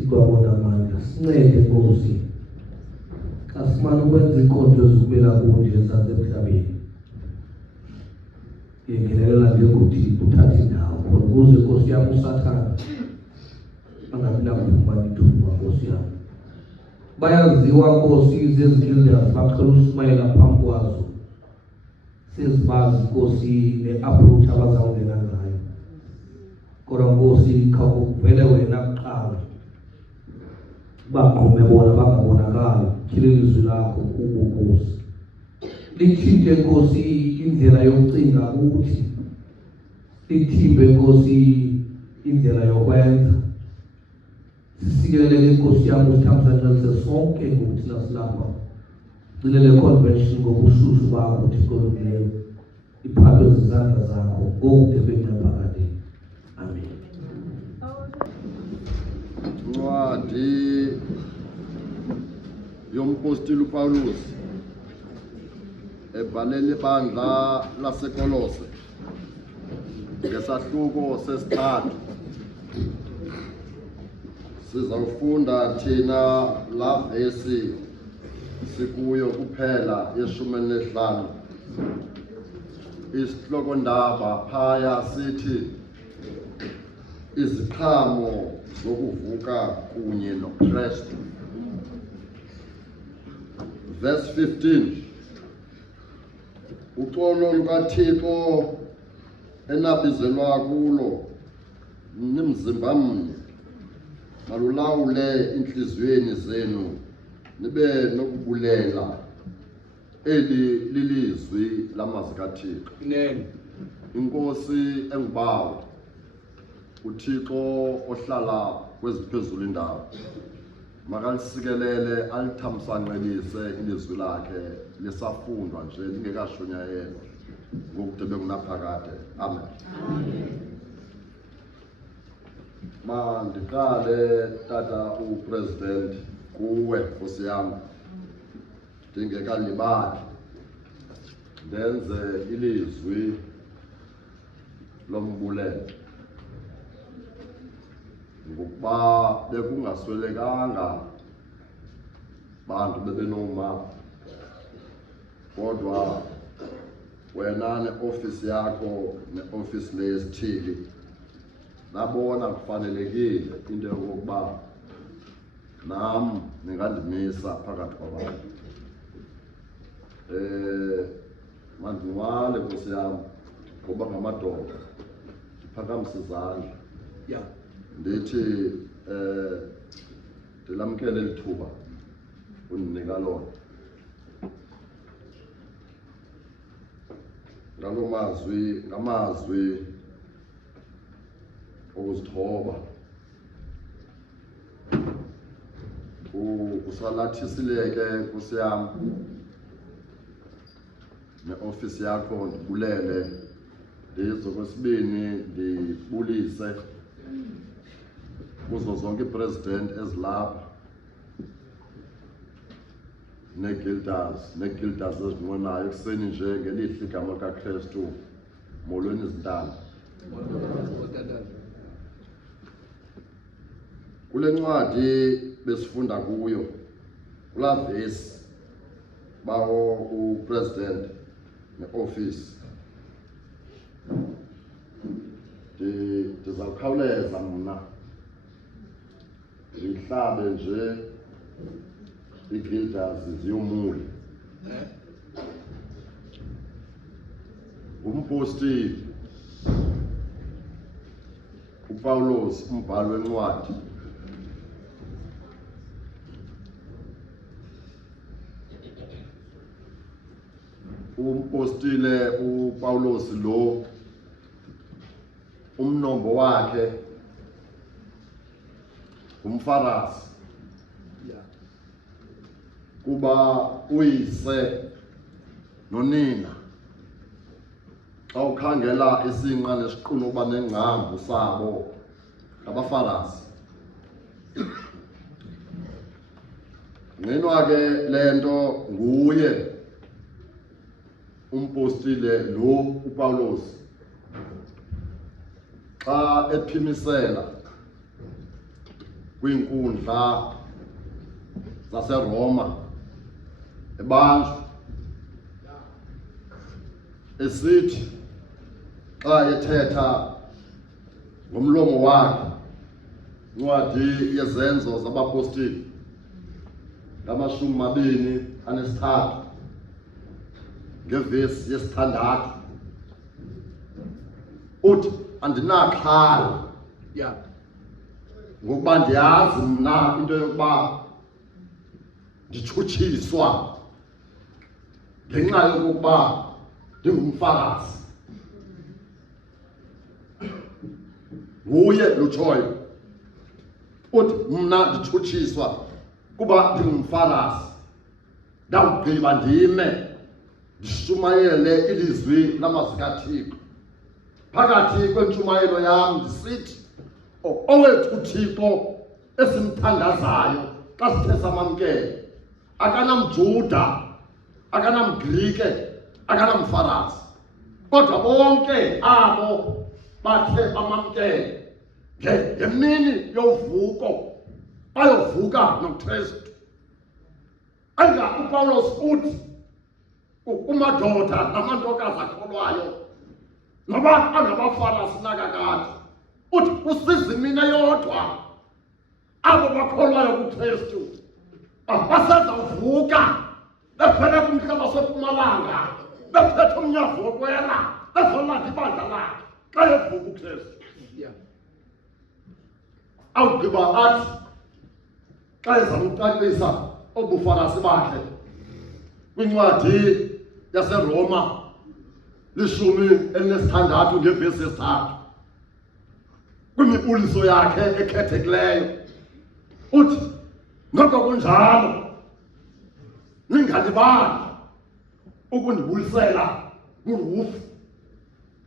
Thixo wabonamandla sincede Nkosi kasimane ukwenza inkonzo ezikubela kunje zasemhlabeni yengenelela njengothixo uthatha indawo khona ukuze Nkosi yami usathana angabi nakufumana ithuba Nkosi yami bayaziwa Nkosi izezigildas baqhela uSmayela phambi kwazo sezibazi Nkosi ne-approach abazawungena ngayo kodwa Nkosi khawuvele wena kuqala baqhume bona bangabonakali ilizwi lakho kubo Nkosi lithinte Nkosi indlela yokucinga ukuthi lithimbe Nkosi indlela yokwenza sikelele Nkosi yami usithamsanqelise sonke ngokuthi nasilapha gcinele convention ngobushushu bakho Thixo olungileyo iphathwe zizandla zakho ngokude bengaphakade amen. Ncwadi yomapostoli uPawulos ebhalela ibandla laseKolose ngesahluko sesithathu. Sizawufunda thina la vesi sikuyo kuphela ye-15. Isihloko ndaba phaya sithi iziqhamo zokuvuka kunye noKristu. Verse 15. Uxolo lukaThixo enabizelwa kulo nimzimba mnye malulawule inhliziyweni zenu nibe nokubulela eli lilizwi lamazwi kaThixo. Inkosi engubawo uThixo ohlala kweziphezulu indawo makalisikelele alithamsanqelise ilizwi lakhe lisafundwa nje lingekashunyayelwa ngokude bengunaphakade amen. Mandiqale tata upresident kuwe Nkosi yami ndingekalibali ndenze ilizwi lombulelo ngokuba bekungaswelekanga bantu bebenoma kodwa wena ne-ofisi yakho ne-ofisi leyesithili nabona kufanelekile into yokokuba nam ningandimisa phakathi kwabantu. Mandinwale Nkosi yami ngoba ngamadoda ndiphakamise izandla ndithi ndilamkele lithuba undinika lona. Ngalo mazwi ngamazwi okuzithoba usalathisileke Nkosi yami ne-ofisi yakho ndibulele ndizo kwesibini ndibulise kuzo zonke ipresident ezilapha ne-guilders ezinqonayo ekuseni nje ngelihle igama likaKristu molweni izintana. Kule ncwadi besifunda kuyo kulaa vesi bawo upresident ne-ofisi ndizawukhawuleza mna ndihlabe nje ii-guilders ziyomule. Umpostili uPawulos umbhali wencwadi umpostile uPawulos lo umnombo wakhe umfarasi kuba uyise nonina xa ukhangela isinqa nesiqunuba nengcambu sabo ngabafarasi. Ngenwa ke lento nguye umpostile lo uPawulos xa ephimisela kwiinkundla zaseRoma ebanjwa esithi xa ethetha ngomlomo wakhe incwadi yezenzo zabapostoli ngamashumi 23 ngevesi yesithandathu uthi andinaxhala ngokuba ndiyazi mna into yokuba nditshutshiswa ngenxa yokokuba ndingumfakazi. Nguye lutshoyo uthi mna nditshutshiswa kuba ndingumfakazi, ndawugqiba ndime ndishumayele ilizwi lamazwi kaThixo. Phakathi kwentshumayelo yam ndisithi owethu Thixo esimthandazayo xa sithe samamkele akanamJuda, akanamGrike, akanamFarisi, kodwa bonke abo bathe bamamkele ngemini yovuko bayovuka noKristu. Anga uPawulos uthi kumadoda namantokazi akholwayo noba angabaFarisi nakakade, uthi kusizi mina yodwa abo bakholwayo kuKristu basezawuvuka befele kumhlaba soMpumalanga bephethe umnyazi wokwela bezolanda ibandla lakhe xa evuka uKristu. Awugqiba athi xa ezawucacisa obuFarisi bakhe kwincwadi yaseRoma 16 ngevesi yesi-3 kwimibuliso yakhe ekhethekileyo uthi noko kunjalo ningalibali ukundibulisela uRufu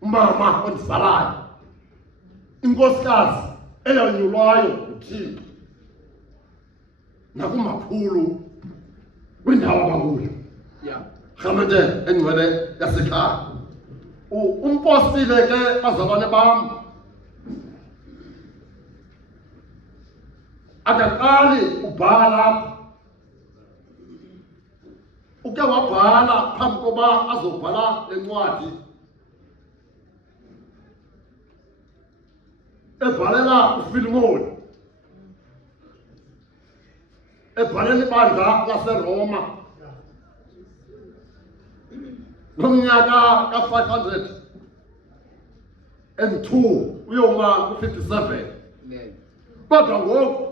umama ondizalayo, inkosikazi eyanyulwayo nguThixo nakumakhulu kwindawo abakuyo rhamente engcwele yasekhaya. Umpostile ke bazalwane bam akaqali ubhala lapha, uke wabhala phambi koba azobhala le ncwadi ebhalela uFilimoni, ebhalela ibandla laseRoma ngomnyaka ka-502 uyoma ku-57. Kodwa ngoku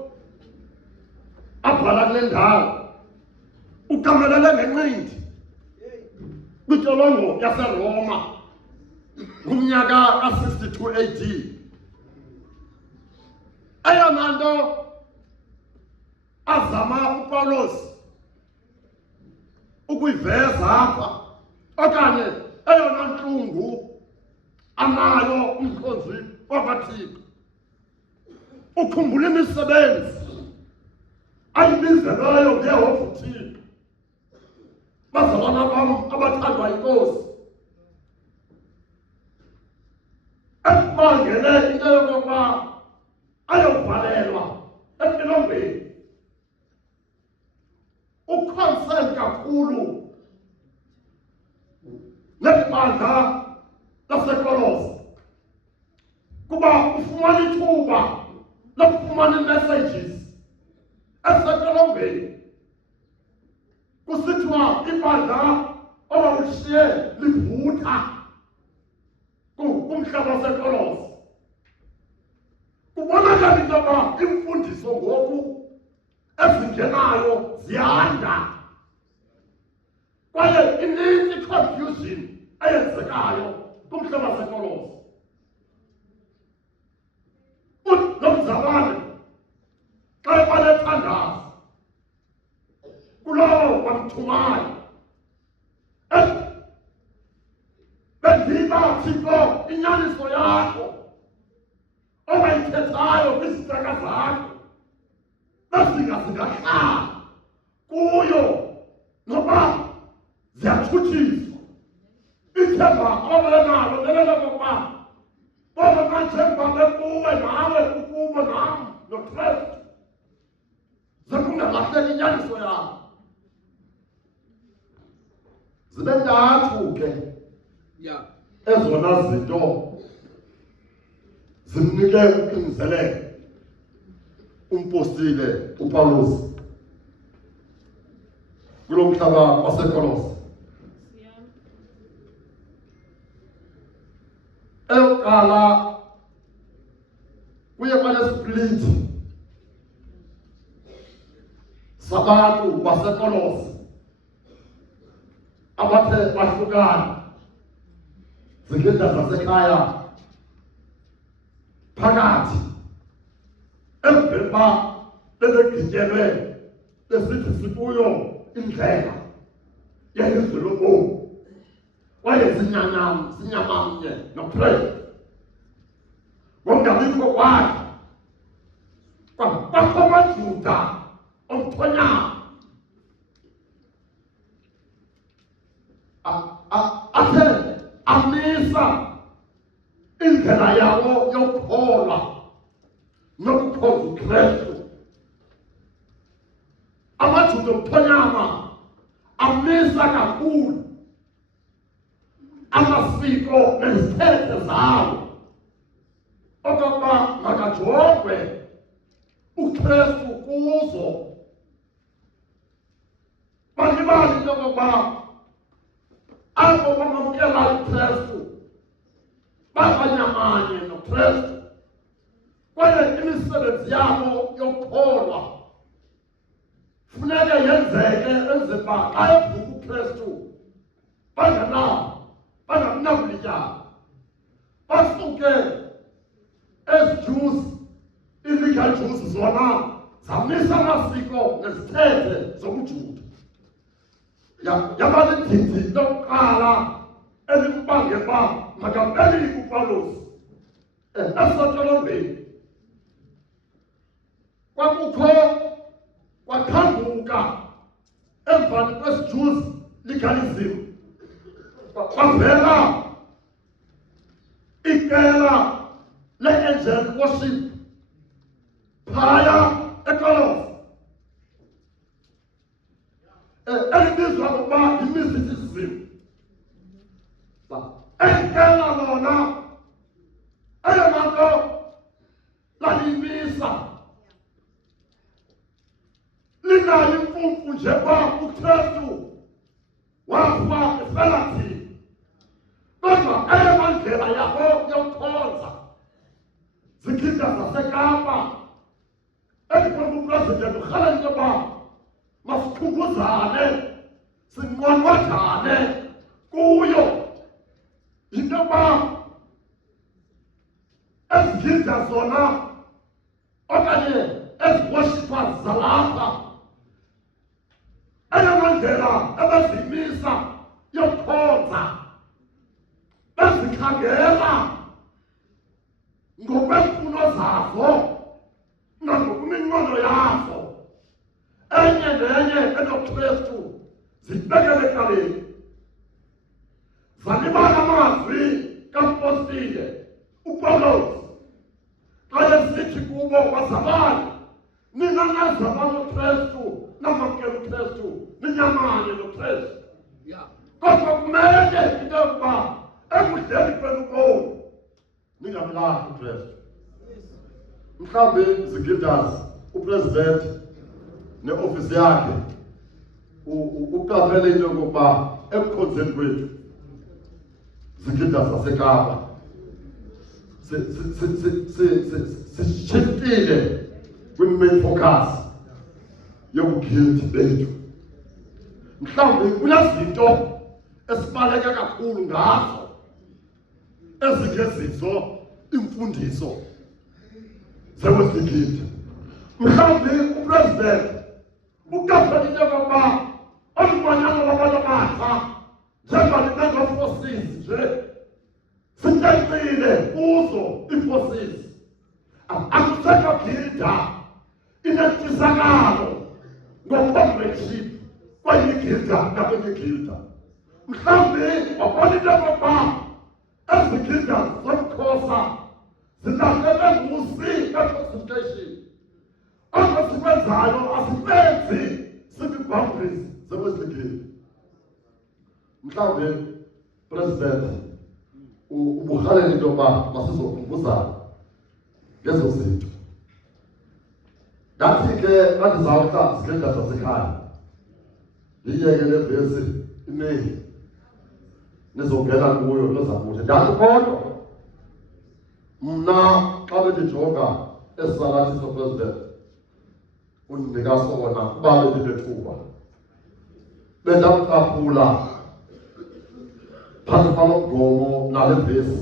abhala kule ndawo ukamelele ngenqindi kwintolongo yaseRoma ngomnyaka ka-62 AD. Eyona nto azama uPawulos ukuyiveza apha okanye eyona ntlungu anayo umkhonzi wakaThixo, ukhumbula imisebenzi ayibizelweyo ngehofu Thixo. Bazalwana bam abathandwa yiNkosi, ekubangele into yokokuba ayobhalelwa empilongweni, ukhonsent kakhulu nebandla laseKolose kuba ufumana ithuba lokufumana ii-messages esetolongweni. Kusithiwa ibandla owawushiye livutha kumhlaba waseKolose. Kubonakala into yoba imfundiso ngoku ezingenayo ziyanda kwaye ininzi i-confusion eyenzekayo kumhlaba waseKolose. Nomzalwane xa ebanethandazo kulowo wamthumayo bendiba Thixo inyaniso yakho owayithethayo kwiziteka zakho bezingahlala kuyo noba ziyathutshiswa. Ithemba obenalo lelelokokuba bona kanjengoba bekuwe nawe ukubo nam noKristu zibe ntathu ke Yeah. ezona zinto zimnike uqiniselelo umpostile uPaulus kulo mhlaba waseKolose. Eyokuqala kuye kwanesiplit sabantu baseKolose abathe bahlukana zingeda zasekhaya phakathi emveni uba bebegityelwe besithi sikuyo indlela yelizwe lobomi kwaye sinyamamnye noKristu ngokungabikho kwakhe kwakho amaJuda omthonyama athe amisa indlela yawo yokukholwa nokukholwa uKristu. AmaJuda omthonyama amisa kakhulu amasiko nezithethe zawo okokuba makajongwe uKristu kuzo. Balibali into yokokuba abo bamamkela uKristu babanyamanye noKristu kwaye imisebenzi yabo yokukholwa funeke yenzeke enzela uba xa evuka uKristu bangabunakulityala basuke ezi-Jews, ii-legal Jews zona zamisa amasiko nezithethe zobuJuda. Yaba lididi lokuqala elimbangela uba makapelike uPaulus esentolongweni. Kwakhambuka emvani kwesi-Jews legalism kwavela iqela le-angel worship phaya eKolose elibizwa ngokuba yi-mysticism. Iqela lona eyona nto laliyimisa linayo imfumfu nje uba uKristu wafa efela thina, kodwa eyona ndlela yabo yokukhonza zigida zaseKapa endibona uPresident urhalela into yoba masikhumbuzane sinqwanqwadane kuyo yinto yoba ezigida zona okanye ezi-worshippers zalapha eyona ndlela ebezimisa yokukhonza bezikhangela ngokweemfuno zazo nangokwemiqondo yazo enye nenye enoKristu zibekele ecaleni. Zalibala amazwi kampostile uPaulus xa esithi kubo bazalwane, nina nazalwa noKristu namamkela uKristu ninyamanye noKristu. Kodwa kumele into yokuba ekudleni kwenu kowu ningamlahli uKristu. Mhlawumbi zigildas uPresident neofisi yakhe uqaphele into yokokuba ekukhonzeni kwethu zigildas zaseKapa sishiftile kwi-main focus yobuguilty bethu. Mhlawumbi kunezinto esibaleke kakhulu ngazo ezingezizo imfundiso ze-Westgate. Mhlawumbi uPresident uqaphele into yokokuba olumanyano lwabantu abatsha njengalinezo-forces nje sitecile kuzo ii-forces, akusekho gilda inentshisakalo ngo-comradeship kwenye igilda nakwenye igilda. Mhlawumbi wabona into yokokuba ezi gilda zomXhosa zilahlele ngusi ka-classification. Oko sikwenzayo asibenzi sikwi-boundaries ze-Westgate. mhlawumbe president ubuhalele into yoba masizokhumbuzana ngezo zinto. Ndathi ke xa ndizawuhlala zigenda zasekhaya ndiyeke le vesi iningi nizongena kuyo noza kuthi ndathi kodwa mna xa bendijonga esalathi sopresident undinika sona kuba bendinethuba bendamcaphula phantsi kwalo mgomo nale vesi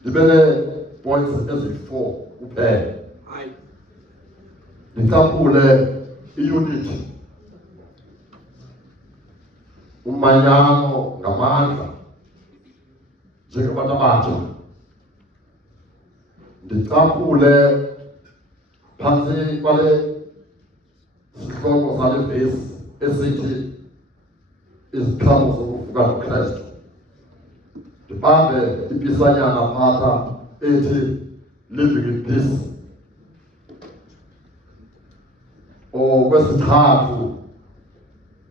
ndibe nee-points eziyi-4 kuphela. Ndicaphule i-unity, umanyano ngamandla njengabantu abatsha. Ndicaphule phantsi kwale sihloko sale vesi esithi iziqhamo zokuvuka noKristu. Ndibambe ipisanyana phatha ethi living in peace. Okwesithathu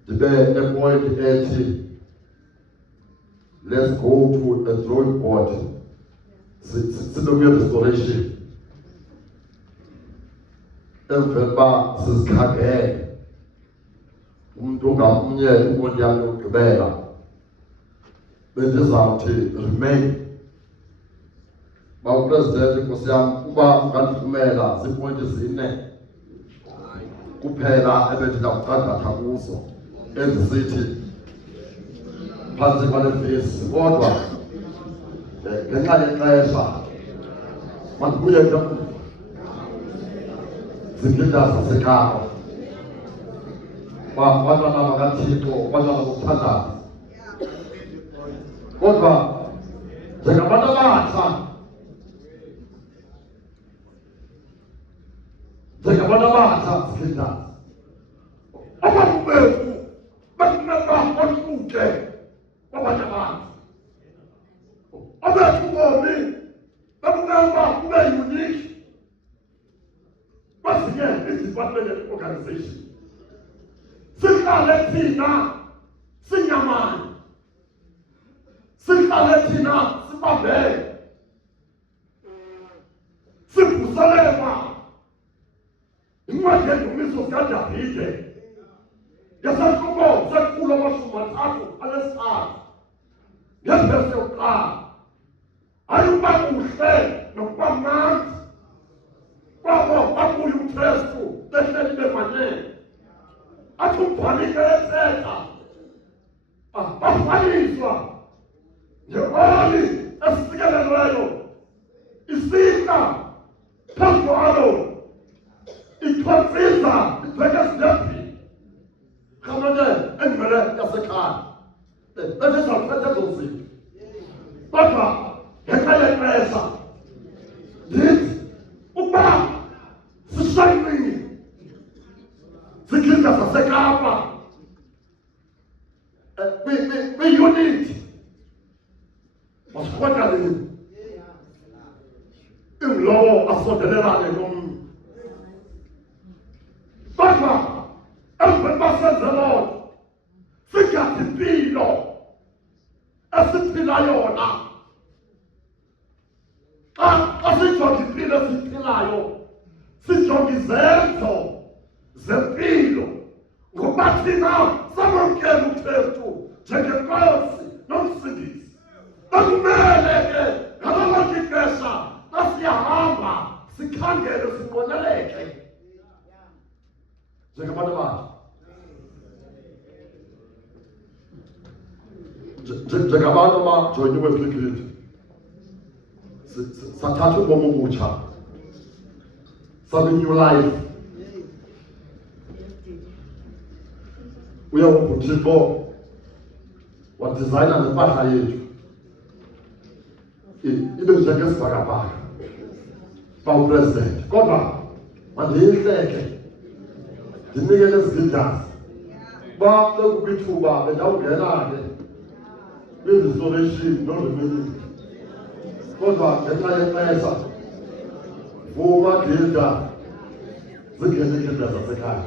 ndibe nepoint ethi let's go to a drawing board sibe restoration. Emveni uba sizikhangele umntu ngamnye ipoint yam yokugqibela bendizawuthi remain. Bawupresident inkosi yam uba ungandivumela ziipointi 4 kuphela ebendinawuqandatha kuzo endisithi phantsi kwale vesi, kodwa ngenxa yexesha mandibuye zigida zaseKapa abantwana bakaThixo, abantwana bokuthandaza. Kodwa njengabantu abatsha zigida abantu bethu bafuneka basuke kwabanye abantu. Abethu bomi bafuneka kube unique kwezinye ii-department organization. Sihlale thina sinyamane, sihlale thina sibambene, sivuselelwa incwadi yendumiso zikaDavide yesahluko sekhulu ama-33 ngevesi yokuqala. Ayuba kuhle nokuba mnandi kwabo bakuye uKristu behleli bemanyene. Athi umbhalike ethetha bafaniswa ngeoli esikelelweyo isihla phezu kwalo ikhontsiza ibheke esidebhini rhamane engcwele yasekhaya bendizawuthetha ezo zinto. Kodwa ngenxa yexesha ndithi ukuba sishayinile zigida zaseKapa kwi-unity masirhotaleni ingulowo asondelelane nomnye. Kodwa emveni basenze loo nto sigade impilo esiphila yona. Xa sijonga impilo esiphilayo sijonga izenzo zempilo ngokuba thina samamkela uKristu njengenkosi nomsindisi. Bekumele ke ngalo lonke ixesha xa siyahamba sikhangele sinqweneleke njengabantu abatsha, njengabantu abajoyiniwe kwikristu. Sathatha ubomi obutsha, sabe new life. Uyawuba uThixo wadizayina nempahla yethu ibe njengesibhakabhaka bawupresident. Kodwa mandiyihleke ndinike nezigidasi uba bekukwithuba bendawungena ke kwi-restoration no-remaining. Kodwa ngenxa yexesha vuma gilda zingene iigilda zasekhaya.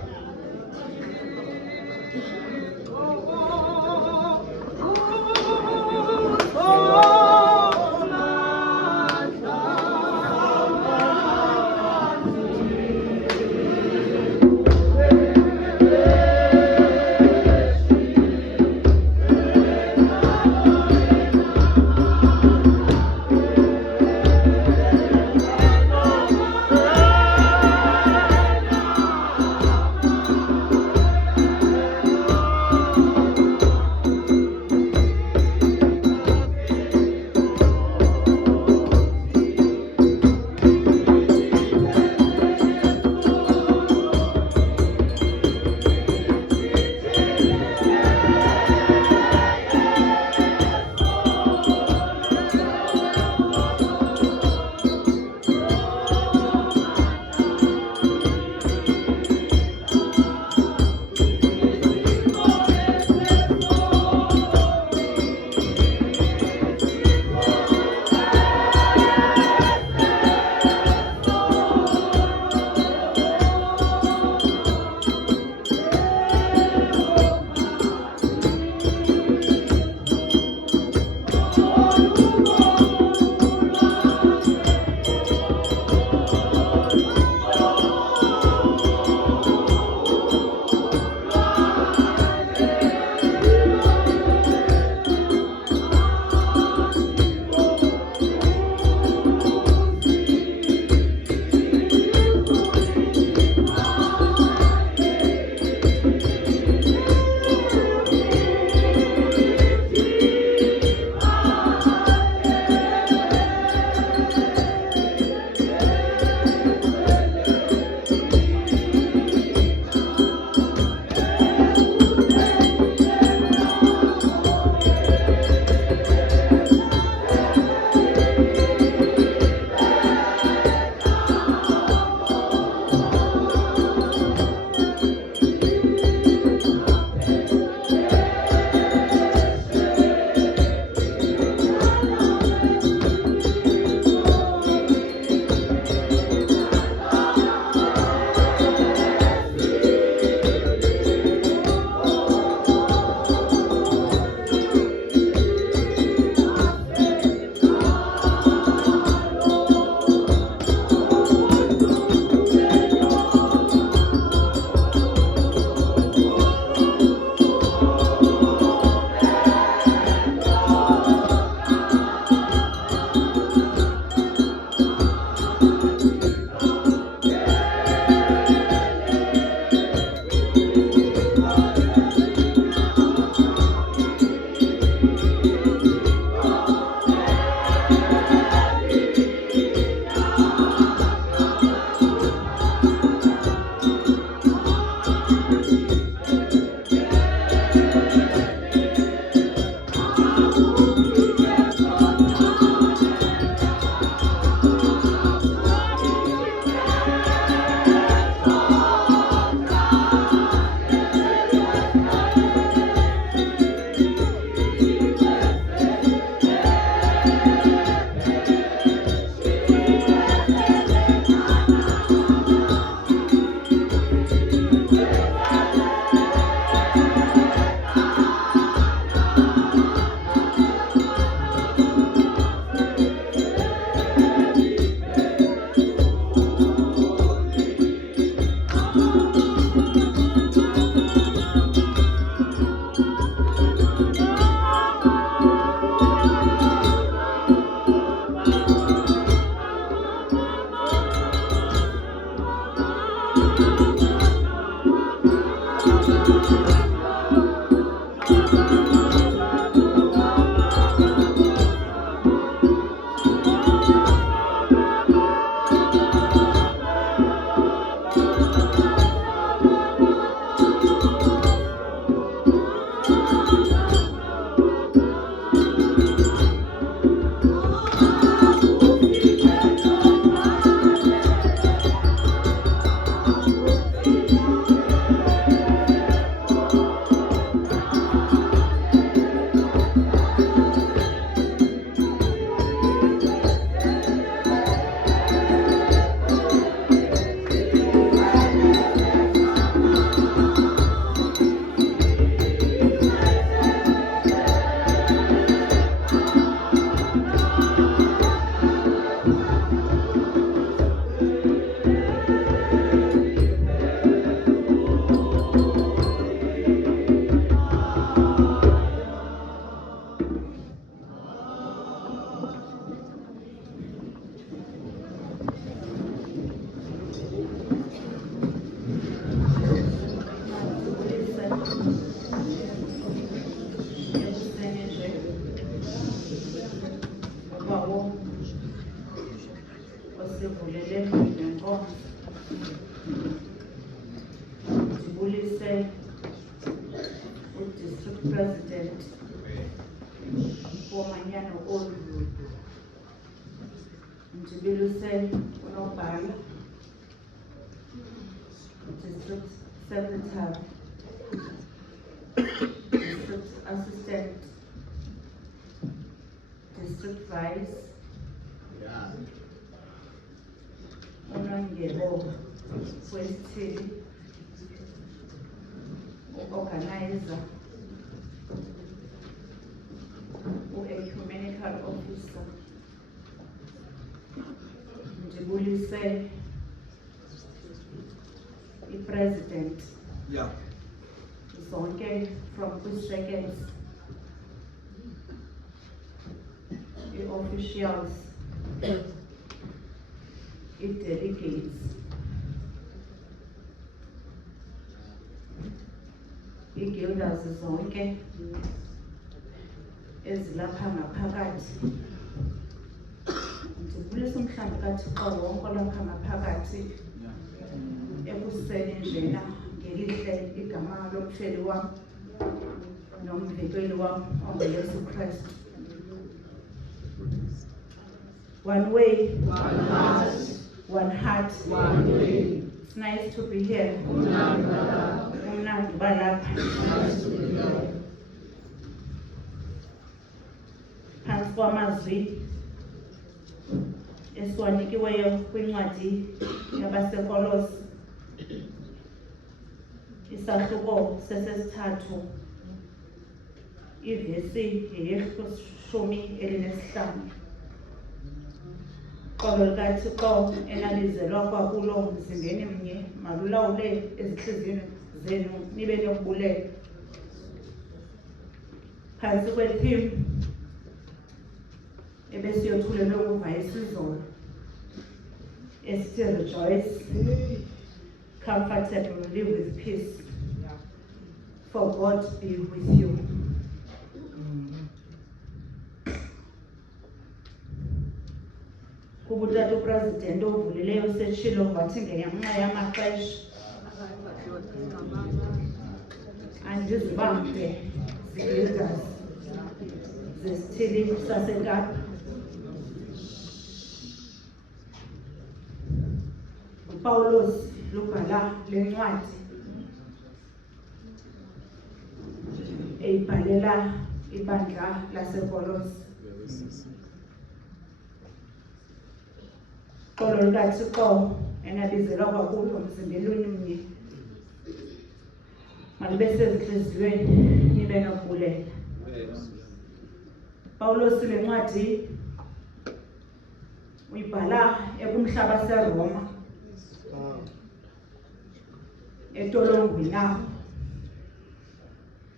Osivulele nenkonzo ndibulise uDistrict President womanyano olu, ndibulise unobhala, District Secretary, District Assistant, District Vice, unongebo wesithili, u-organizer, u-ecumenical officer, ndibulise i-president, zonke from kwi-seconds, i-officials, i-delegates, i-guilders zonke ezilapha ngaphakathi, ndibulisa umhlambi kaThixo wonke olapha ngaphakathi ekuseni njena ngelihle igama lomfeli wam nomvikeli wam onguYesu Kristu. One way, one heart, one heart, one way. It's nice to be here. Umnandi balapha. Phantsi kwamazwi esiwanikiweyo kwincwadi yabaseKolosi, isahluko sesesithathu, ivesi ye-15. Xolo likaThixo enalizelwa kwakulo mzimbeni mnye, malulawule ezintliziyweni zenu nibe nokubulela. Phantsi kwe-theme ebesiyothulelwe ukuva isizolo esithi rejoice, comfortable, live with peace, for God be with you. Kubutata upresident ovulileyo setshilo wathi ngenxa yamaxesha andizibambe zi-leaders zesithili saseKapa. uPawulos lubhala le ncwadi eyibhalela ibandla laseKolosi. Xolo likaThixo enabizelwa kwakulo mzimbeni mnye, malube sezinhliziyweni nibe nokubulela. Pawulos le ncwadi uyibhala ekumhlaba seRoma, etolongweni apho.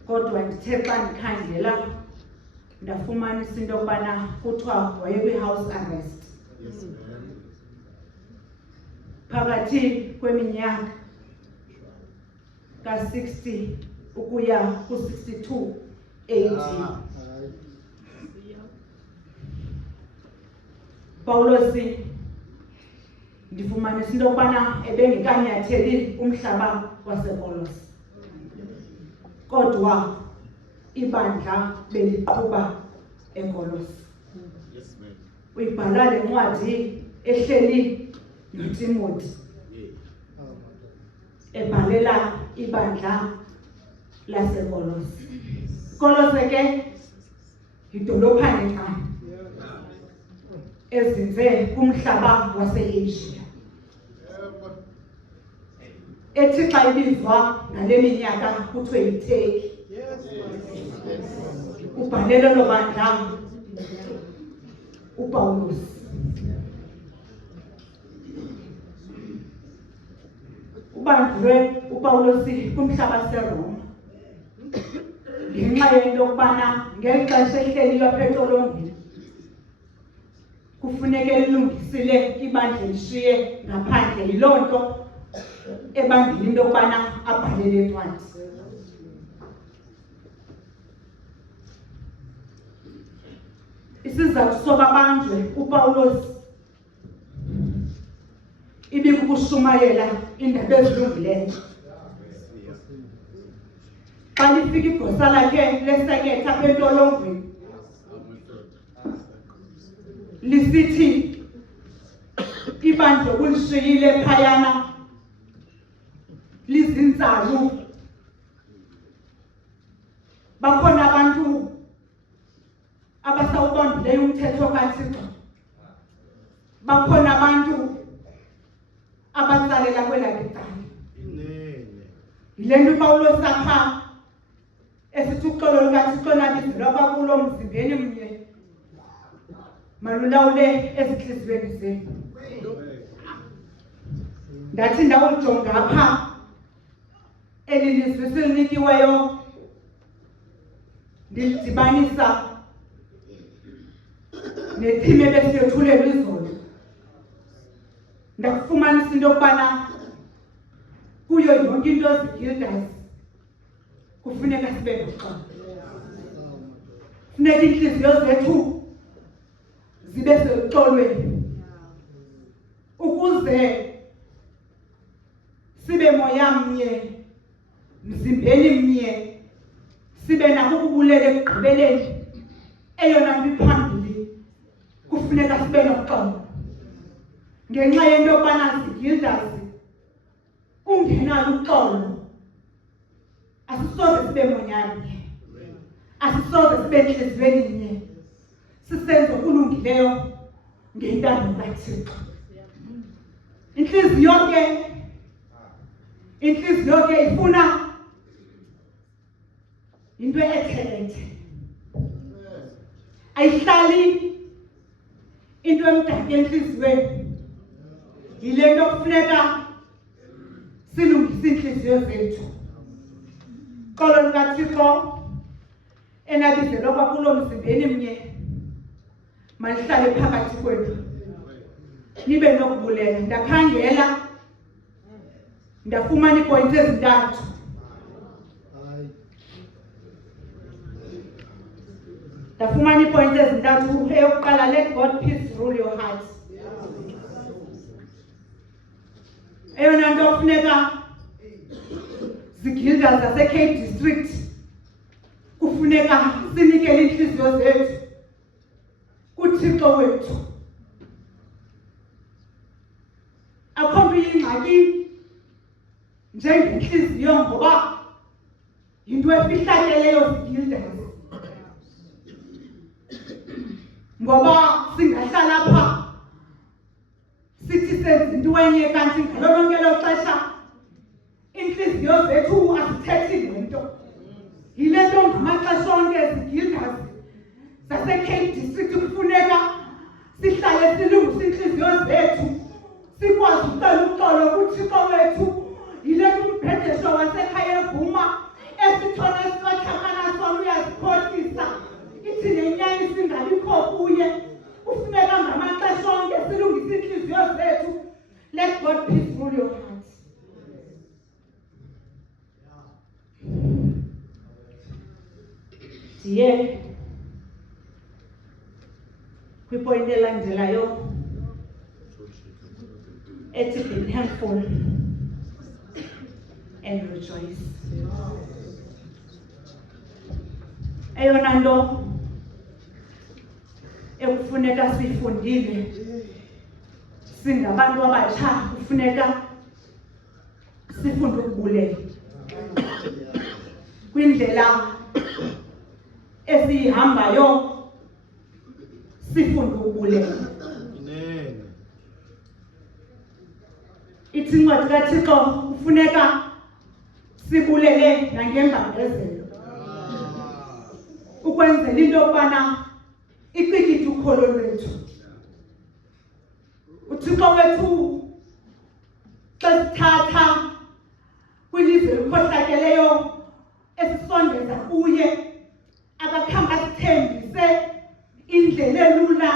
Kodwa ndithe xa ndikhangela ndafumanisa into yokubana kuthiwa wayekwi-house arrest phakathi kweminyaka ka-60 ukuya ku-62 AD. Pawulos ndifumanisa into yokubana ebengekanyatheli umhlaba waseKolosi, kodwa ibandla beliqhuba eKolosi. Uyibhala le ncwadi ehleli noTimothy, ebhalela ibandla laseKolosi. Kolose ke yidolophana encane ezinze kumhlaba wase-Asia, ethi xa ibizwa ngale minyaka kuthiwe yiTurkey. Ubhalele lo bandla uPawulos. Ubandlwe uPawulos kumhlaba waseRoma ngenxa yento yokubana ngeli xesha ehleli apha entolongweni kufuneke lilungisile ibandla lishiye ngaphandle. Yiloo nto ebambile into yokubana abhale le ncwadi. Isizathu soba banjwe uPawulos ibikukushumayela indaba ezilungileyo. Xa lifika igosa lakhe leseketha apha entolongweni lisithi ibandla kulishiyile phayana lizintsalu, bakhona abantu abasawubambileyo umthetho kaThixo, bakhona abantu abatsalela kwelakhe icala. Yile nto uPawulos apha esithi uxolo lukaThixo nabizelwa kwakulo mzimbeni mnye malulawule ezintliziyweni zenu. Ndathi ndawujonga apha eli lizwi silinikiweyo ndilidibanisa nethime ebesiyethulelwa izolo, ndakufumanisa into yokubana kuyo yonke into zigildas kufuneka sibe noxolo. Funeka iintliziyo zethu zibe seluxolweni ukuze sibe moya mnye, mzimbeni mnye, sibe nako ukubulela ekugqibeleni. Eyona nto iphambili kufuneka sibe noxolo ngenxa yento yokubana zigildas ungenalo uxolo asisoze sibe monyamnye, asisoze sibe entliziyweni nye, sisenze okulungileyo ngentando kaThixo. Intliziyo ke ifuna into ethelete, ayihlali into emdaka entliziyweni. Yile nto kufuneka silungise iintliziyo zethu. Xolo lukaThixo enabizelwa kwakulo mzimbeni mnye malihlale phakathi kwethu, nibe nokubulela. Ndakhangela ndafumana iipoints ezintathu. Eyokuqala, let God peace rule your heart. Eyona nto kufuneka zigildas zase-Cape District kufuneka sinikele iintliziyo zethu kuThixo wethu. Akho nto iyingxaki njengentliziyo ngoba yinto efihlakeleyo zigildas. Ngoba singahlala apha sithi senza into enye kanti ngalo lonke elo xesha iintliziyo zethu azithethi le nto. Yile nto ngamaxesha onke zigildas zase-Cape District kufuneka sihlale silungise iintliziyo zethu, sikwazi ucela uxolo kuThixo wethu. Yile nto umbhedesho wasekhaya evuma esithole sibathakana sona uyazikhohlisa, ithi nenyani singabikho kuye. Kufuneka ngamaxesha onke silungise iintliziyo zethu. Let God peace rule your heart. Ndiye kwipoint elandelayo ethi be thankful and rejoice. Eyona nto ekufuneka siyifundile singabantu abatsha kufuneka sifunde ukubulela kwindlela esihambayo, sifunde ukubulela. Ithi incwadi kaThixo kufuneka sibulele nangembambezelo ukwenzela into yokubana iqikithe ukholo lwethu. uThixo wethu xa sithatha kwilizwe elikhohlakeleyo esisondeza kuye, akakhange asithembise indlela elula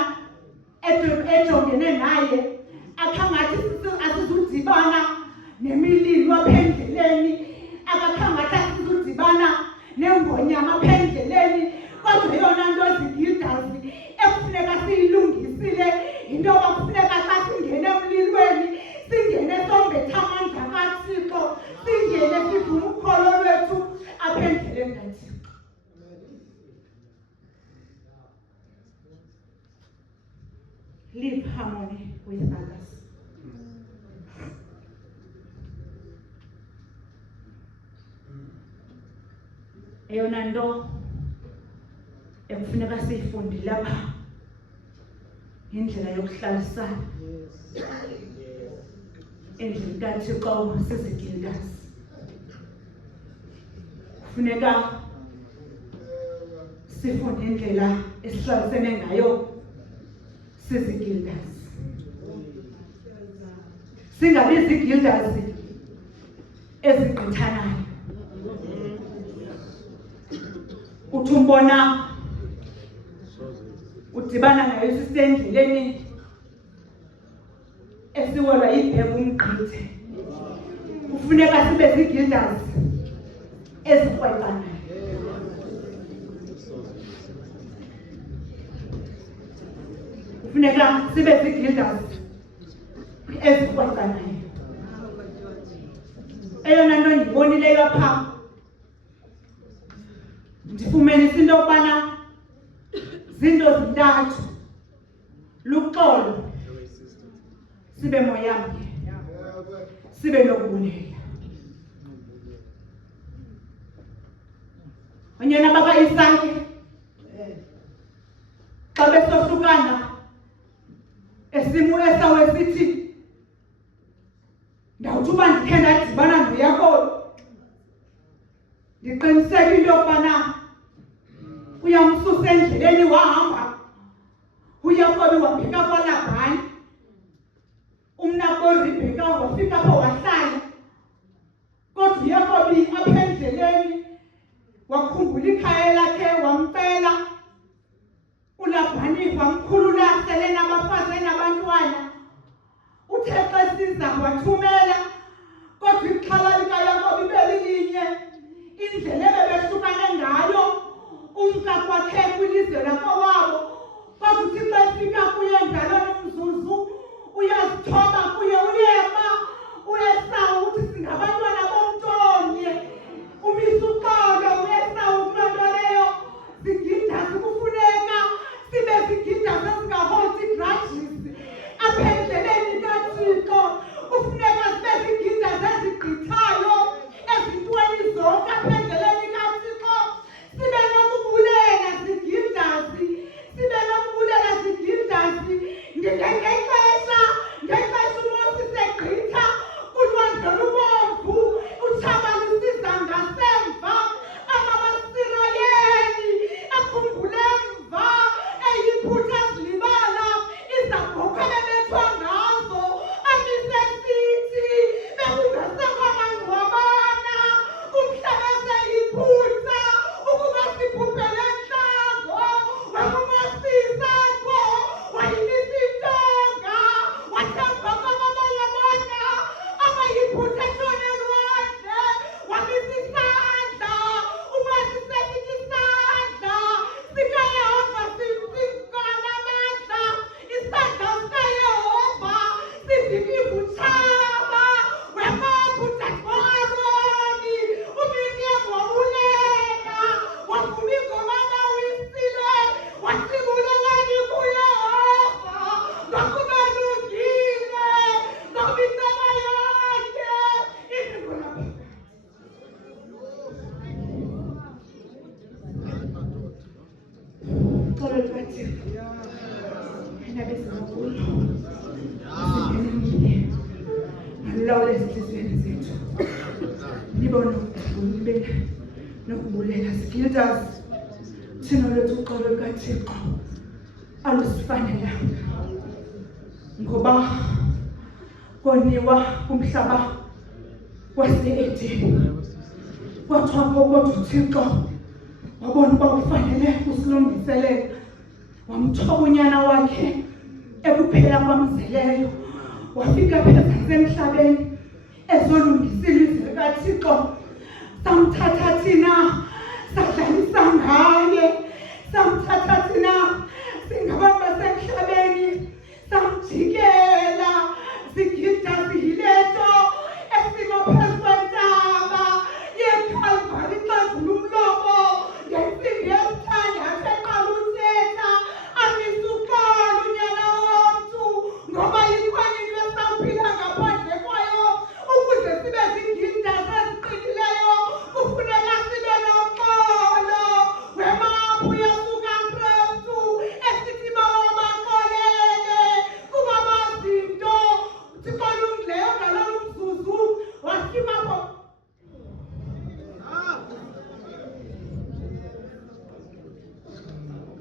ejongene naye, akhange athi asizudibana nemililo apha endleleni, akakhange athi asizudibana nengonyama apha endleleni. Kodwa eyona nto zigildazi ekufuneka siyilungisile yinto yoba kufuneka xa singene emlilweni singene sombetha amandla kaThixo, singene sivume ukholo lwethu apha endleleni kaThixo. Live harmony with others. Eyona nto ekufuneka siyifundile apha indlela yokuhlalisana endlini kaThixo sizigildazi. Kufuneka sifunde indlela esihlalisene ngayo sizigildazi, singabi zigildazi ezigqithanayo. Uthi umbona udibana nayo sisendleleni esiwelwa yibheka umgqithe. Kufuneka sibe zigildazi ezikrweqanayo. Kufuneka sibe zigildazi ezikrweqanayo. Eyona nto ndibonileyo apha, ndifumanisa into yokubana zinto zintathu: luxolo, sibe moyamnye, sibe nokubulela. Onyana baka-Isaki xa besohlukana, esimo esawo esithi ndawuthi uba ndikhe ndadibana noYakobi, ndiqiniseka into yokubana uyamsusa endleleni wahamba uYakobi wabheka kwaLabhani, umnako uRibheka wafika apho wahlala. Kodwa uYakobi apha endleleni wakhumbula ikhaya lakhe, wamcela uLabhani, wamkhulula sele nabafazi nabantwana. Uthe xa siza wathumela, kodwa ixhala likaYakobi belilinye, indlela ebebehlukane ngayo umka kwakhe kwilizwe lakowabo. Kodwa uthi xa efika kuye njalo nomzuzu uyazithoba kuye, uyema uEsawu uthi singabantwana bomntu omnye. Umisa uxolo uEsawu kuloo nto leyo. Zigildazi kufuneka sibe zigildazi ezingaholdi grudges apha endleleni kaThixo. Kufuneka sibe likathixo enabezela kulo sibenenye ngalulawula ezinhliziyweni zethu nibone ukujabula nokubulela Sigildas thina lethu uxolo likathixo alusifanelanga ngoba koniwa kumhlaba wase-Edeni kwathiwa kodwa uThixo wabona uba kufanele usilungiselele wamthoba unyana wakhe ekuphela kwamzeleyo wafika phezulu emhlabeni ezolungisa ilizwi likaThixo samthatha thina sadlalisa ngaye samthatha thina singabantu basemhlabeni samjikela Sigildas yilento esimo phezu kwentaba yeKalvari ixazula umlomo ngensimbi yesithandathu eqala uthetha amisuqala unyana womntu ngoba yikhona into esawuphila ngaphandle kwayo ukuze sibe ziGildas eziqinileyo kufuneka sibe noxolo wemaphu yasuka Kristu esithi bawabaxolele kuba bazinto Thixo olungileyo ngalolu mzuzu wasima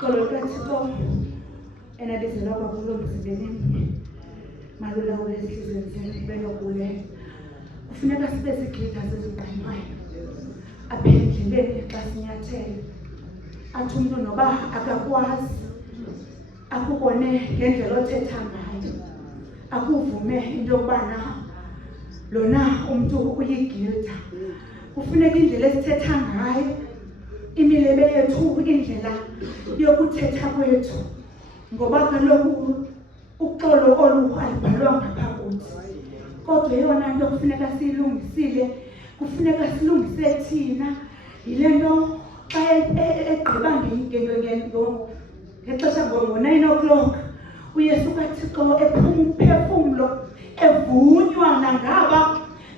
xolo kaThixo enabizelwa kwakulo mzibenini malulawula ezinhliziyweni zethu benokulela kufuneka sibe ziGildas ezigqanywayo apha endleleni xa sinyathela athi umntu noba akakwazi akubone ngendlela othetha ngayo akuvume into yokubana lona umntu uyigilda kufuneka indlela esithetha ngayo imilebe yethu indlela yokuthetha kwethu ngoba kaloku uxolo olu alibhalwanga ngapha kuthi kodwa eyona nto kufuneka siyilungisile kufuneka silungise thina yile nto xa egqiba ngexesha ngo-9 o'clock uYesu kaThixo ephuma umphefumlo evunywa nangaba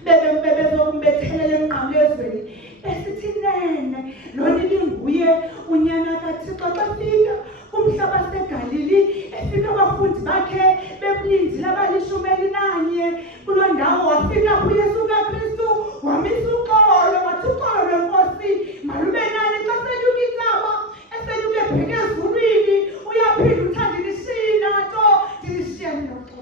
bebezokumbethelela emnqamlezweni esithi nene lona ibinguye unyana kaThixo xa fika kumhlaba seGalili efika abafundi bakhe bemlindile abali-11 kuloo ndawo wafika kuYesu kaKristu wamisa uxolo wathi uxolo lwenkosi malube nani xa senyuka intaba esenyuka ebheke ezulwini uyaphinda uthanda ndilishiyina nto ndilishiyani noxolo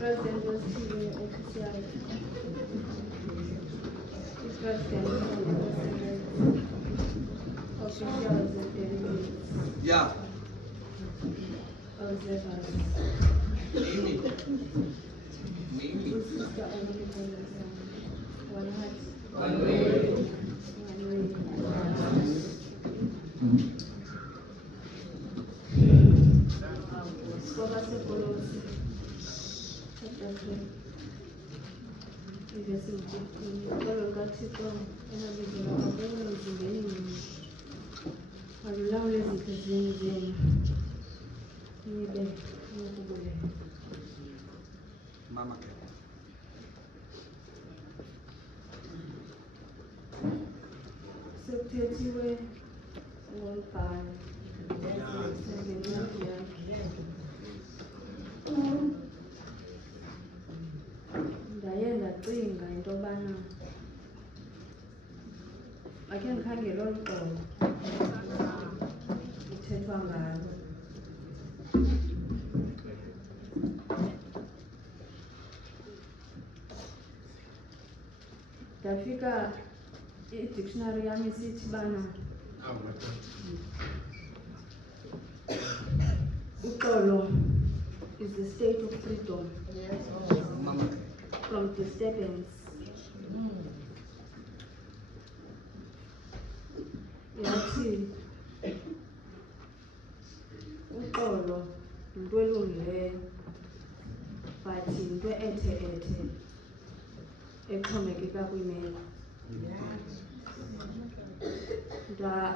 President was TV official. His president officials and delegates. Yeah. Observers. Maybe. This is the only condition. One heart. One way. One way. Scoba sepolos. Izolo kaThixo enabizela kakhulu emzimbeni wenu. Alulawule ezinhliziyweni zenu. Nibe nokubulela. Mama. Sekuthethiwe ngombhalo. Sengencwadi yakhe. Ndaye ndacinga into yobana akhe ndikhangele olu xolo kuthethwa ngalo. Ndafika i-dictionary yami isithi bana uxolo is the state of freedom from disturbance. Yathi uxolo yinto elungileyo but yinto ethe exhomekeka kwimeko.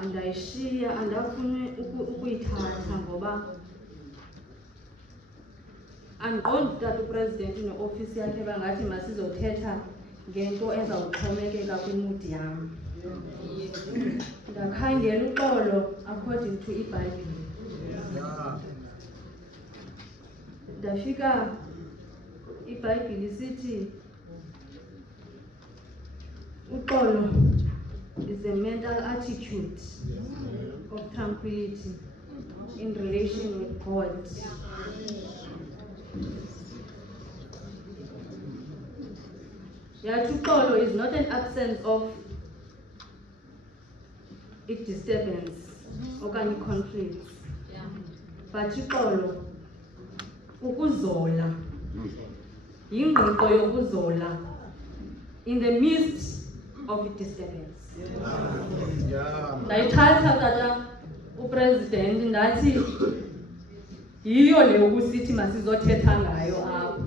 Ndayishiya andafuni ukuyithatha ngoba andiqondi tata upresident neofisi yakhe bangathi masizothetha ngento ezawuxhomekeka kwimudi yam. Ndakhangela uxolo according to iBhayibhile. Ndafika iBhayibhile isithi uxolo is a mental attitude of tranquility in relation with God. Yathi uxolo is not an absence of a disturbance okanye conflict, but uxolo ukuzola, yingqiqo yokuzola in the midst of a disturbance. Ndayithatha tata upresident ndathi yiyo le ukusithi masizothetha ngayo apha.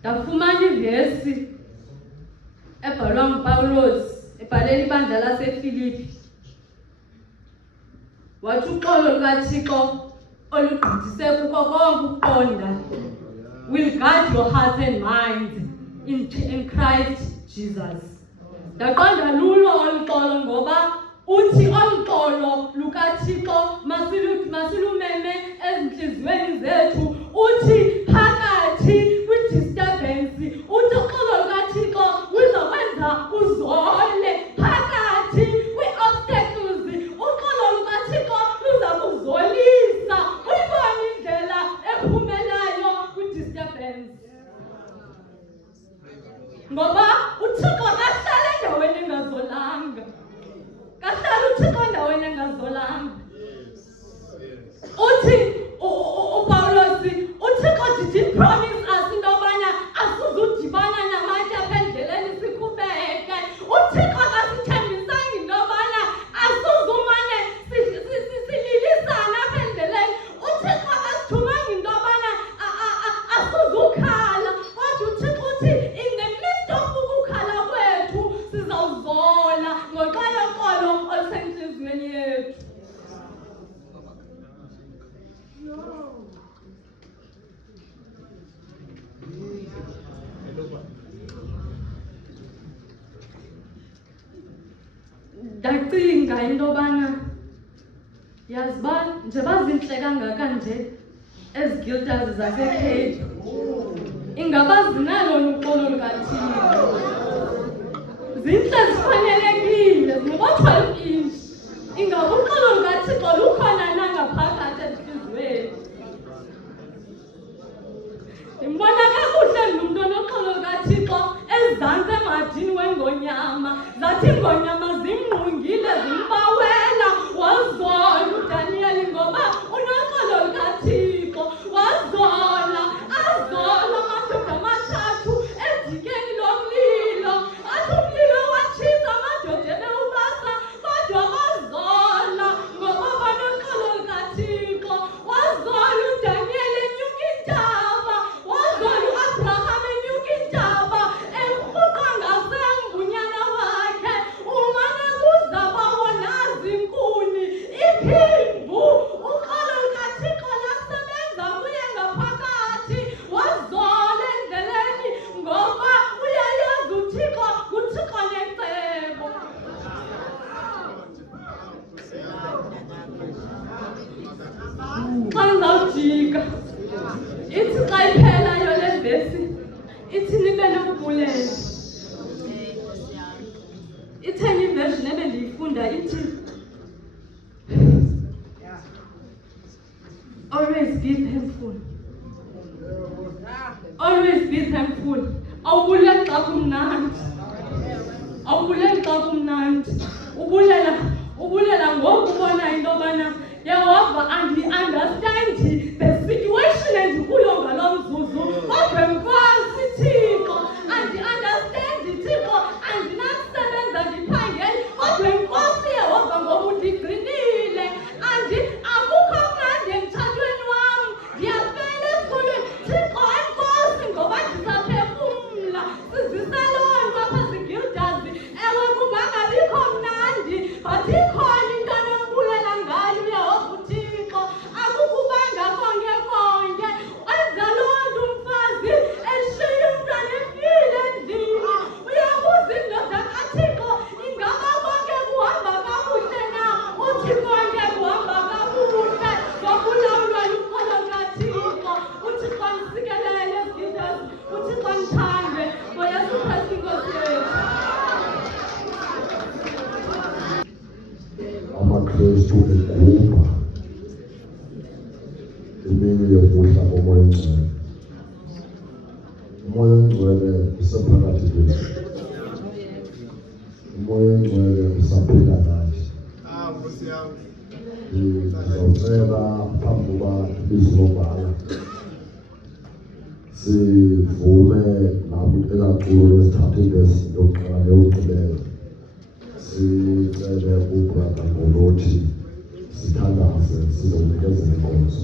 Ndafumana ivesi ebhalwa nguPawulos ebhalela ibandla laseFilipi. Wathi uxolo lukaThixo olugqithise kuko konke ukuqonda will guard your hearts and minds in Christ Jesus. Ndaqonda lulo oluxolo ngoba uthi oluxolo lukaThixo masilumeme ezinhliziyweni zethu. Uthi phakathi kwi-disturbance uthi uxolo lukaThixo luzakwenza uzole phakathi kwi-obstacles. Uxolo lukaThixo luza kuzolisa uyibone indlela ephumelayo kwi-disturbance. Ngoba uThixo kahlala endaweni engazolanga. Kahlala uThixo endaweni engazolanga. Uthi uPawulos, uThixo did he promise us into yobana asizudibana namatye apha endleleni sikhubeke. UThixo akasithembisanga into yobana asizumane sililisana apha endleleni. UThixo akasithumanga into yobana asizukhala. Kodwa uThixo uthi in the midst of ukukhala kwethu sizawuzola ngoxa yoxolo olusentliziyweni yethu. Ndacinga into yobana yazi uba njeba zintle kangaka nje ezi guilders zaseCape, ingaba zinalo uxolo lukaThixo. Zintle zifanelekile, zinobo-12 inch. Ingaba uxolo lukaThixo lukhona nangaphakathi ezintliziyweni. Ndimbona kakuhle ngumntu onoxolo lukaThixo ezantsi emadini wengonyama. Zathi iingonyama zimngqungile zimbawela, wazola uDaniel ngoba unoxolo lukaThixo. Wazola, azola amadoda amathathu edikeni lomlilo. Athi umlilo watshisa amadoda ebewubasa, kodwa wazola ngoba banoxolo lukaThixo. Wazola uDaniel enyuka intaba, wazola uAbraham enyuka intaba erhuqa ngasemva unyana wakhe. Umane buza bawo nazi inkuni, iphimbo. Uxolo lukaThixo lasebenza kuye ngaphakathi. Wazola endleleni ngoba uyayazi uThixo nguThixo necebo. Xa ndizawujika ithi xa iphelayo le vesi ithi nibe nokubulela. Ithi enye iversion ebendiyifunda ithi always be thankful. Always be thankful. Awubuleli xa kumnandi. Awubuleli xa kumnandi. Ubulela ngoku ubona into yobana Yehova andi-understand the situation endikuyo ngalo mzuzu. Kodwa enkosi Thixo, andi-understand Thixo, andinakusebenza ndiphangele. Kodwa enkosi Yehova ngoba undigcinile. Akukho mnandi emtshatweni wam, ndiyafela esikolweni. Thixo enkosi ngoba ndisaphefumla. Sizisa loo nto apha zigildazi. Ewe kungangabikho mnandi, but ikhona into anombulela ngayo Yehova uThixo. Akukubanga konke konke. Wenza loo nto umfazi eshiya umntwana efile endlini. Uyabuza indoda kaThixo, ingaba konke kuhamba kakuhle na? Uthi konke kuhamba kakuhle ngoba ulawulwa lukholo lukaThixo. UThixo ndisikelele ezigildazi, uThixo ndithande ngoYesu Kristu inkosi yethu. AmaKristu egubha imini yokuhla komoya ongcwele. Umoya ongcwele usephakathi kwethu. Umoya ongcwele usaphila nathi. Ndizawucela phambi koba ilizwi lobhala sivume elaa-culo lesithathu ivesi yokuqala neyokugqibela. Sicele ubrother Ngolothi sithandaze sizonikezela inkonzo.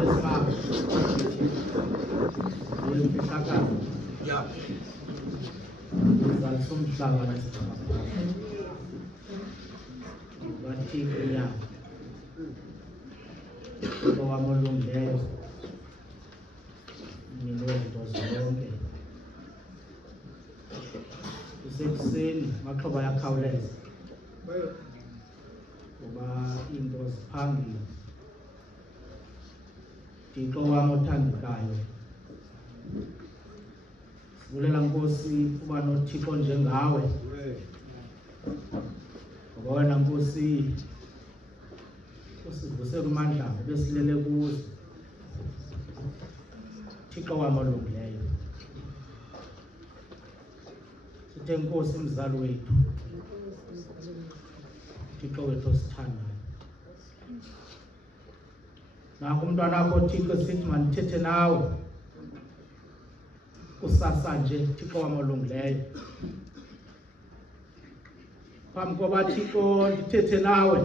lesimanga lemfihlakalo somhlaba bathiko yabo owami olungileyo ninezinto zonke kusekuseni maxhoba yakhawuleza ngoba into ziphambili. Thixo wami othandekayo, sibulela Nkosi kuba noThixo njengawe, ngoba wena Nkosi usivuse kumandla besilele kuzo. Thixo wami olungileyo, sithe Nkosi mzali wethu, Thixo wethu osithandayo, nangu umntwana wakho Thixo sithi mandithethe nawe kusasa nje. Thixo wami olungileyo, phambi koba Thixo ndithethe nawe,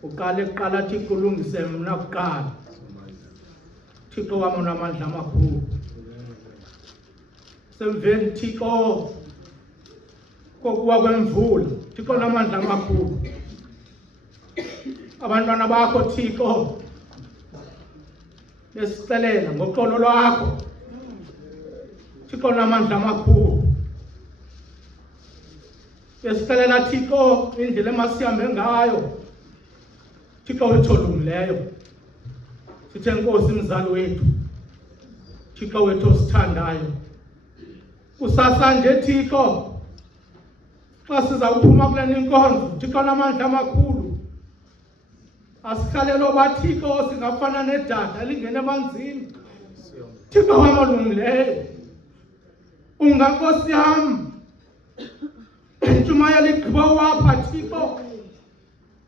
kuqala Thixo ulungise mna kuqala. Thixo wami onamandla amakhulu, semveni Thixo kokuwa kwemvula, Thixo onamandla amakhulu, abantwana bakho Thixo besicelela ngoxolo lwakho, Thixo onamandla amakhulu, besicelela Thixo indlela emasihambe ngayo. Thixo wethu olungileyo, sithe Nkosi mzali wethu, Thixo wethu osithandayo, kusasa nje Thixo xa siza kuphuma kule nkonzo, Thixo onamandla amakhulu, asikhalelo bathixo singafana nedada lingene emanzini. Thixo wami olungileyo, ungankosi yami intshumayelo igqiba wapha Thixo,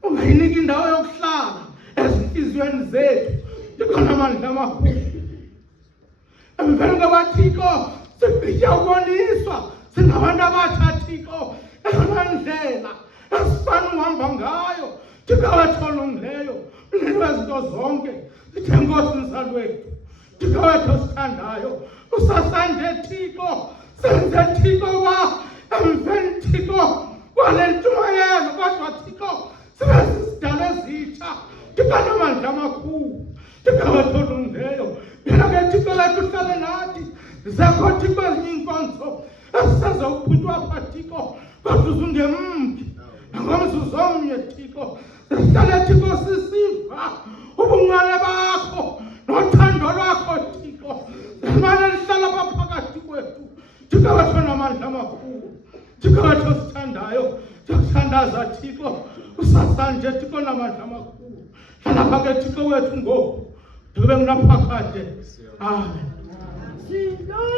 ungayiniki indawo yokuhlala ezinhliziyweni zethu. Thixo onamandla amakhulu, emveni kwabathixo sigqitya uboniswa singabantu abatsha Thixo, eyona ndlela esifana uhamba ngayo. Thixo wethu olungileyo, unini wezinto zonke, sithe Nkosi mzali wethu, Thixo wethu osithandayo, usasande Thixo, senze Thixo uba emveni Thixo kwale ntshumayelo kodwa Thixo sibe sisidala ezitsha. Thixo onamandla amakhulu, Thixo wethu olungileyo, yena ke Thixo wethu uhlale nathi. Zekho Thixo ezinye iinkonzo esisezawuqhutywa apha Thixo, kodwa uzungemki nangomzuzu omnye Thixo. Sihlale Thixo sisiva ubungcwele bakho nothando lwakho Thixo, limane lihlala apha phakathi kwethu. Thixo wethu onamandla amakhulu, Thixo wethu osithandayo, siyakuthandaza Thixo kusasa nje Thixo onamandla amakhulu. Hlala apha ke Thixo wethu ngoku ndibe kunaphakade. Amen. Silondoloze